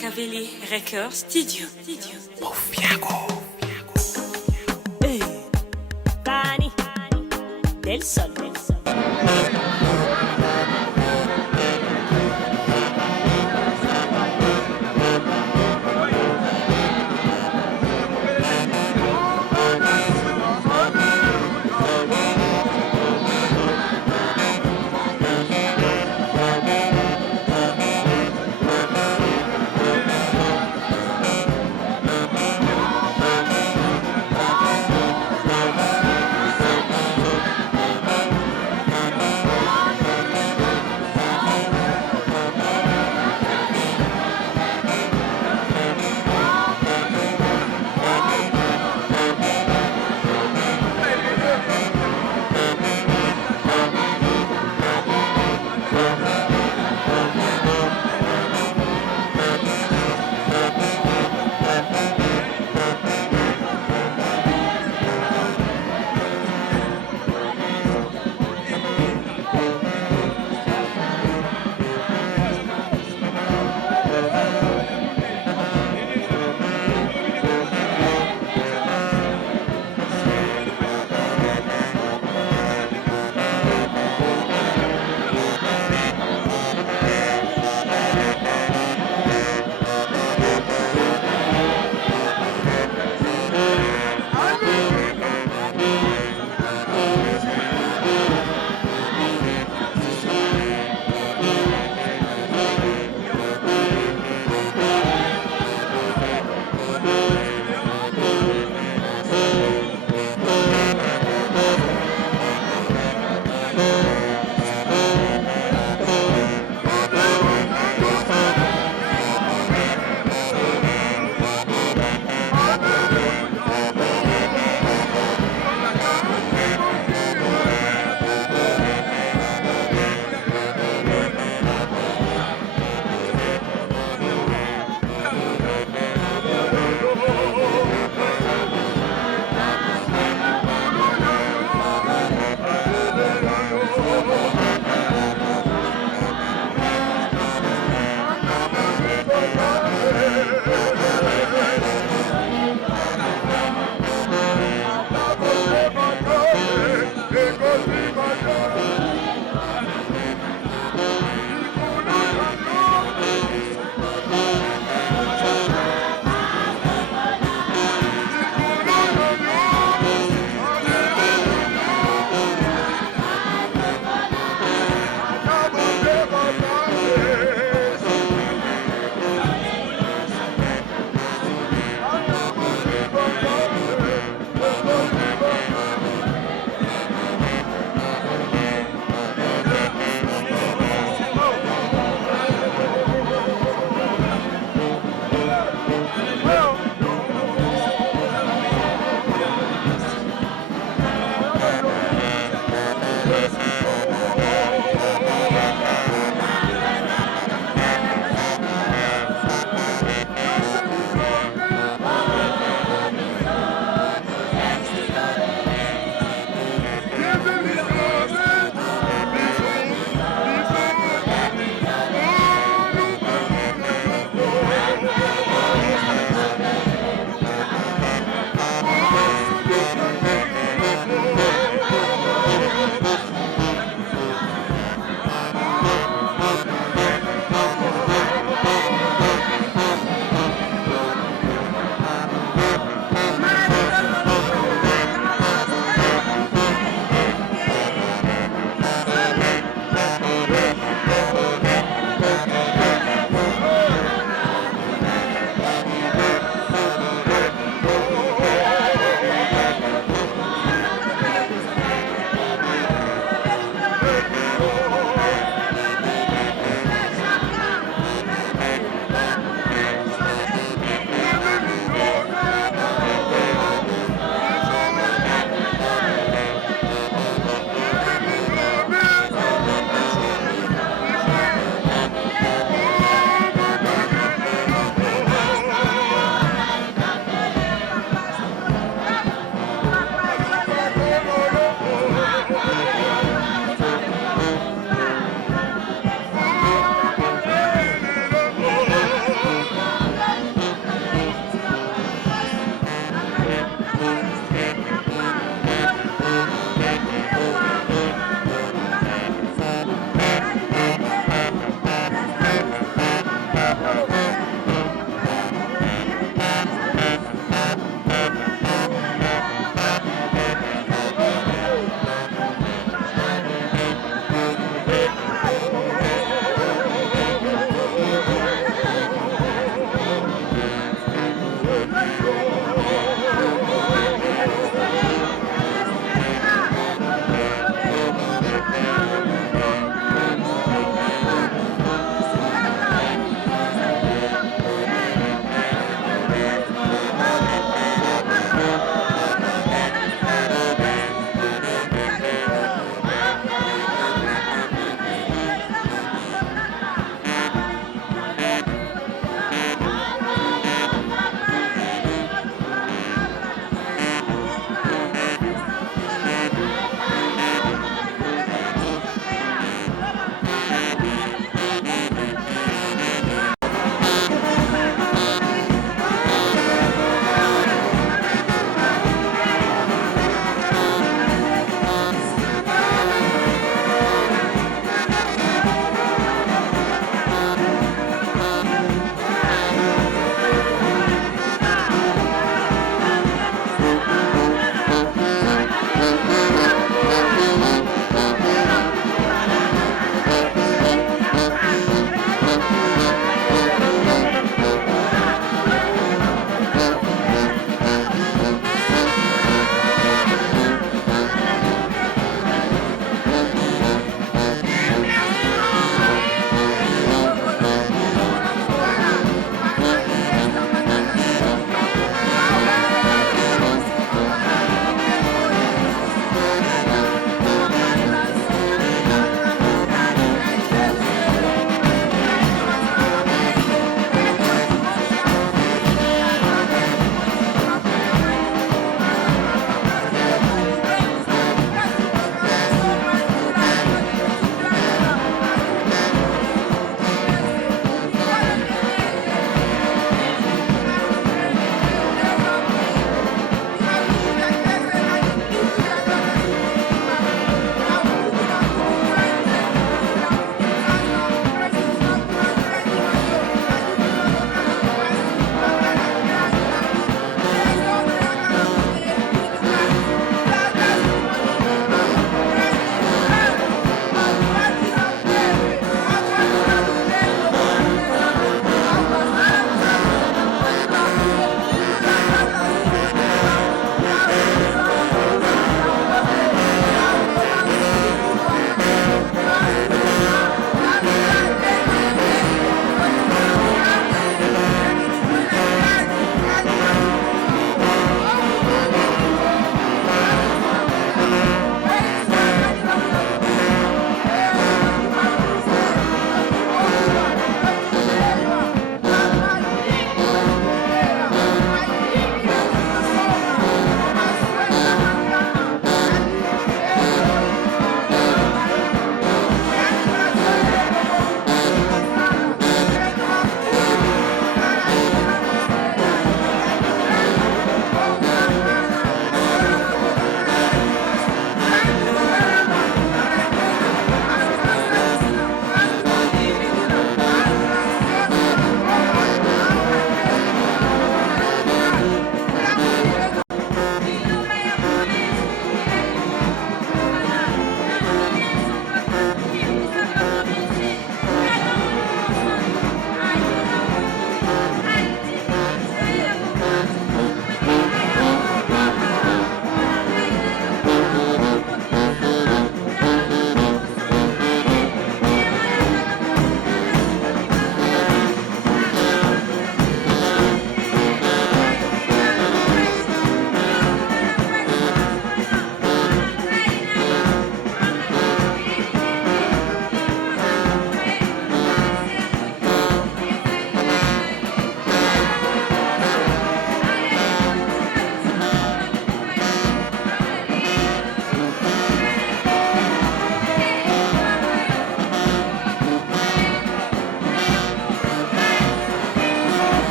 Machiavelli Record Studio. Buffiago. Vani del Sol.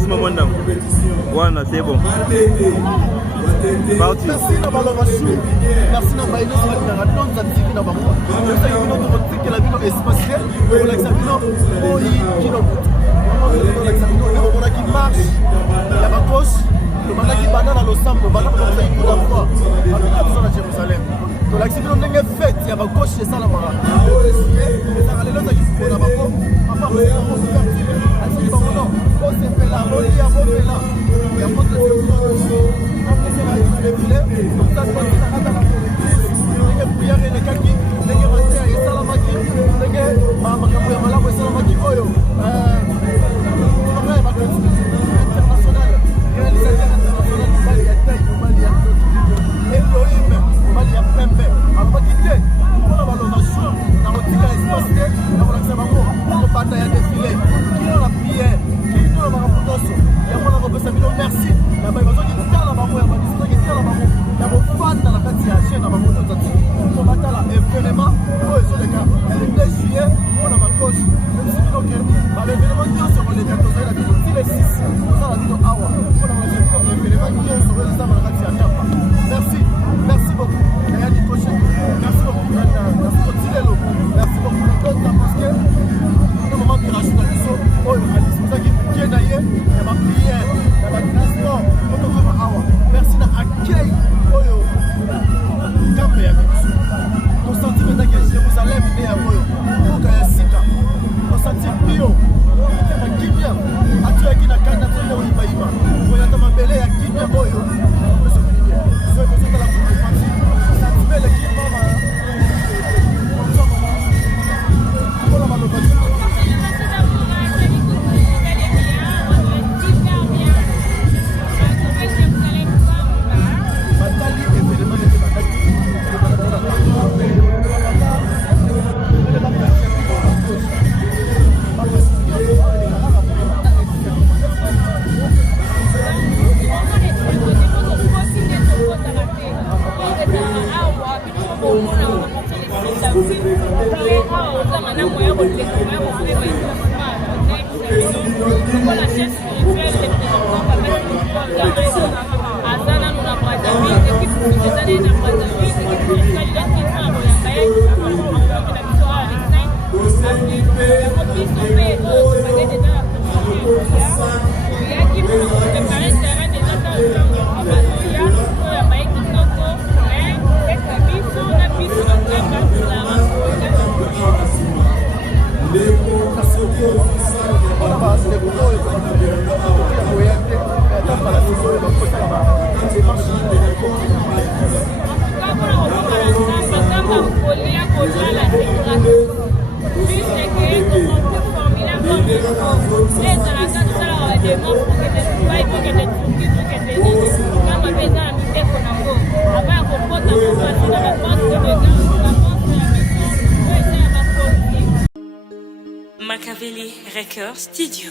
Commence mon nom. Voilà, c'est bon. Parti. Merci na baloma chou. Merci na baïno sur la marathon ça dit na bango. Je sais que notre truc que la vie espace pour l'examen oui qui nous on a qui marche. Il y a ma gauche. Le mandat qui banane à l'ensemble, le banane comme ça il faut la fois. À Jérusalem. Donc l'accident n'est fait, il y a ma gauche et ça la mara. Et ça allait là ça qui faut la bango. Papa on est en train de faire. Ainsi bon non. On s'est fait là, on y a bon là. Il y a pas de donc ça doit être à la ndenge buyare elekaki ndenge masia esalamaki ndenge makambo ya malamu esalamaki oyo international réalisateur international mobali ya tai mobali ya elohim mobali ya pembe alobaki te mpona balonation na kotika espace te na kolakisa bango kobanda ya défilé kino na priere kino na makambo nyonso yango na kopesa bino merci na bai bazoki tala bango ya badisoki tala bango ya kofanda na kati ya chaine na bango nyonso ti po batala événement oyo ezoleka le 2 juillet mpona bakoshe emisi bino ke baévénement nyonso koleka tozali na bino ti le 6 tozala bino awa mpona koleka événement nyonso oyo ezama na kati ya kapa merci beaucoup yayani koshe merci beaucoup merci kotilelo merci beaucoup nakota parce que na moment mirage na biso oyo alisozaki bukie na ye ya bapriere ya batransport otokoma awa merci na accueil oyo kampe ya biso tosanti pendaki ya jérusalem nde yango oyo mboka ya sika tosanti bio tema kimia atoyaki na kanda tonde oyibayima oyata mabele ya kimia oyo Makaveli Records Studio.